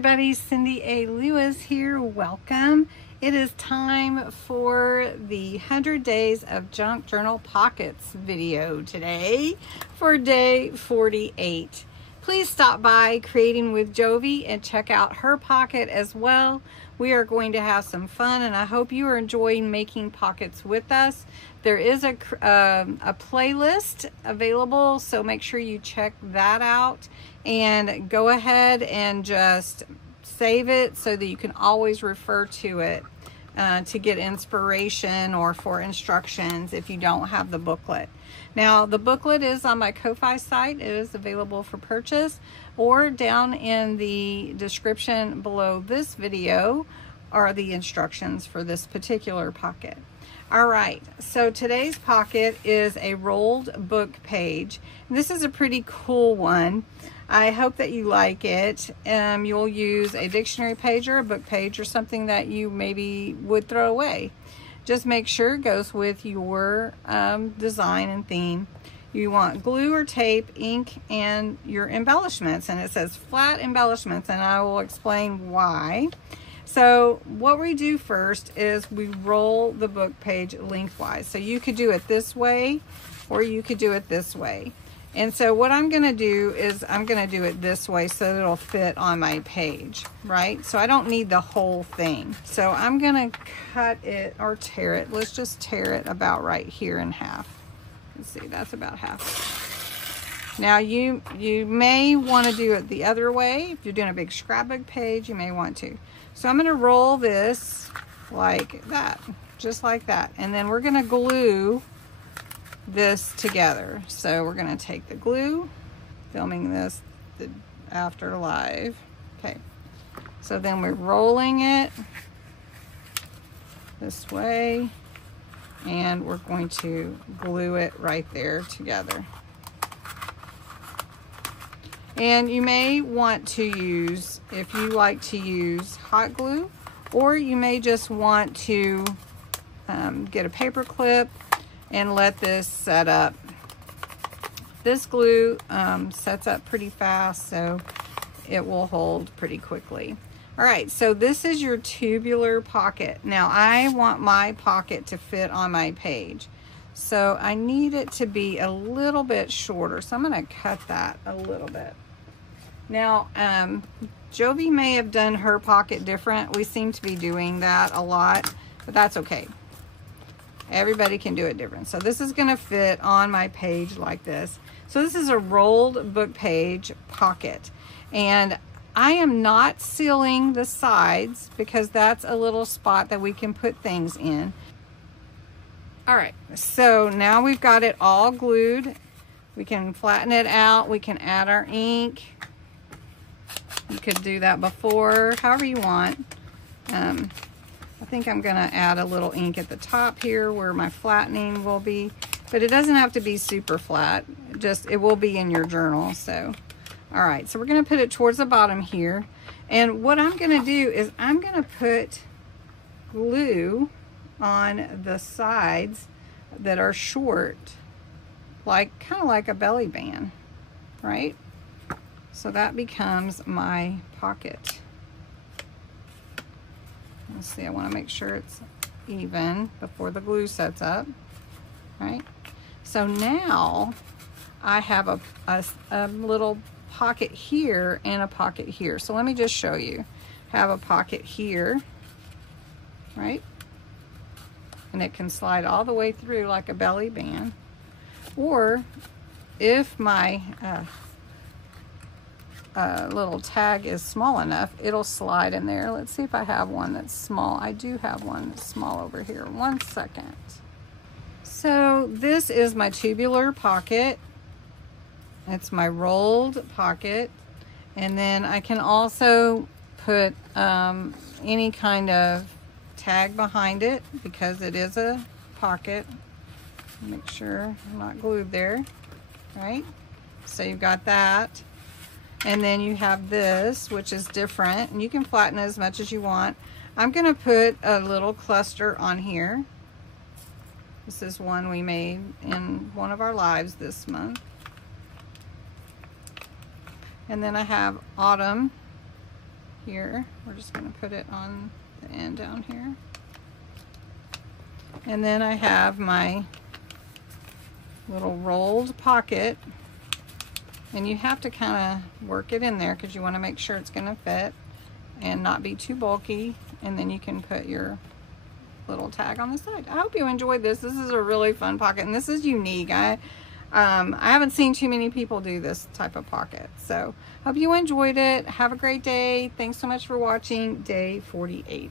everybody, Cindy A. Lewis here. Welcome. It is time for the 100 Days of Junk Journal Pockets video today for day 48. Please stop by Creating with Jovi and check out her pocket as well. We are going to have some fun, and I hope you are enjoying making pockets with us. There is a playlist available, so make sure you check that out and go ahead and just save it so that you can always refer to it to get inspiration or for instructions if you don't have the booklet. Now, the booklet is on my Ko-Fi site. It is available for purchase, or down in the description below this video are the instructions for this particular pocket. All right, so today's pocket is a rolled book page. This is a pretty cool one. I hope that you like it. You'll use a dictionary page or a book page or something that you maybe would throw away. Just make sure it goes with your design and theme. You want glue or tape, ink, and your embellishments. And it says flat embellishments, and I will explain why. So what we do first is we roll the book page lengthwise. So you could do it this way, or you could do it this way. And so what I'm going to do is I'm going to do it this way so that it'll fit on my page, right? So I don't need the whole thing. So I'm going to cut it or tear it. Let's just tear it about right here in half. Let's see, that's about half. Now you may want to do it the other way. If you're doing a big scrapbook page, you may want to. So I'm going to roll this like that, just like that. And then we're going to glue this together. So we're going to take the glue, filming this after live. Okay, so then we're rolling it this way, and we're going to glue it right there together. And you may want to use, if you like to use hot glue, or you may just want to get a paper clip and let this set up. This glue sets up pretty fast, so it will hold pretty quickly. All right, so this is your tubular pocket. Now I want my pocket to fit on my page, so I need it to be a little bit shorter, so I'm going to cut that a little bit. Now Jovi may have done her pocket different. We seem to be doing that a lot, but that's okay. Everybody can do it different. So this is going to fit on my page like this. So this is a rolled book page pocket, and I am not sealing the sides because that's a little spot that we can put things in. All right, so now we've got it all glued. We can flatten it out. We can add our ink. You could do that before, however you want. I think I'm going to add a little ink at the top here where my flattening will be, but it doesn't have to be super flat. It will be in your journal. So, all right, so we're going to put it towards the bottom here. And what I'm going to do is I'm going to put glue on the sides that are short, like kind of like a belly band, right? So that becomes my pocket. Let's see, I want to make sure it's even before the glue sets up, right? So now I have a little pocket here and a pocket here. So let me just show you. Have a pocket here, right? And it can slide all the way through like a belly band. Or if my little tag is small enough, it'll slide in there. Let's see if I have one that's small. I do have one that's small over here. 1 second. So this is my tubular pocket. It's my rolled pocket. And then I can also put any kind of tag behind it because it is a pocket. Make sure I'm not glued there, right? So you've got that. And then you have this, which is different, and you can flatten it as much as you want. I'm going to put a little cluster on here. This is one we made in one of our lives this month. And then I have autumn here. We're just going to put it on the end down here. And then I have my little rolled pocket, and you have to kind of work it in there because you want to make sure it's going to fit and not be too bulky. And then you can put your little tag on the side. I hope you enjoyed this. This is a really fun pocket, and this is unique. I haven't seen too many people do this type of pocket. So hope you enjoyed it. Have a great day. Thanks so much for watching day 48.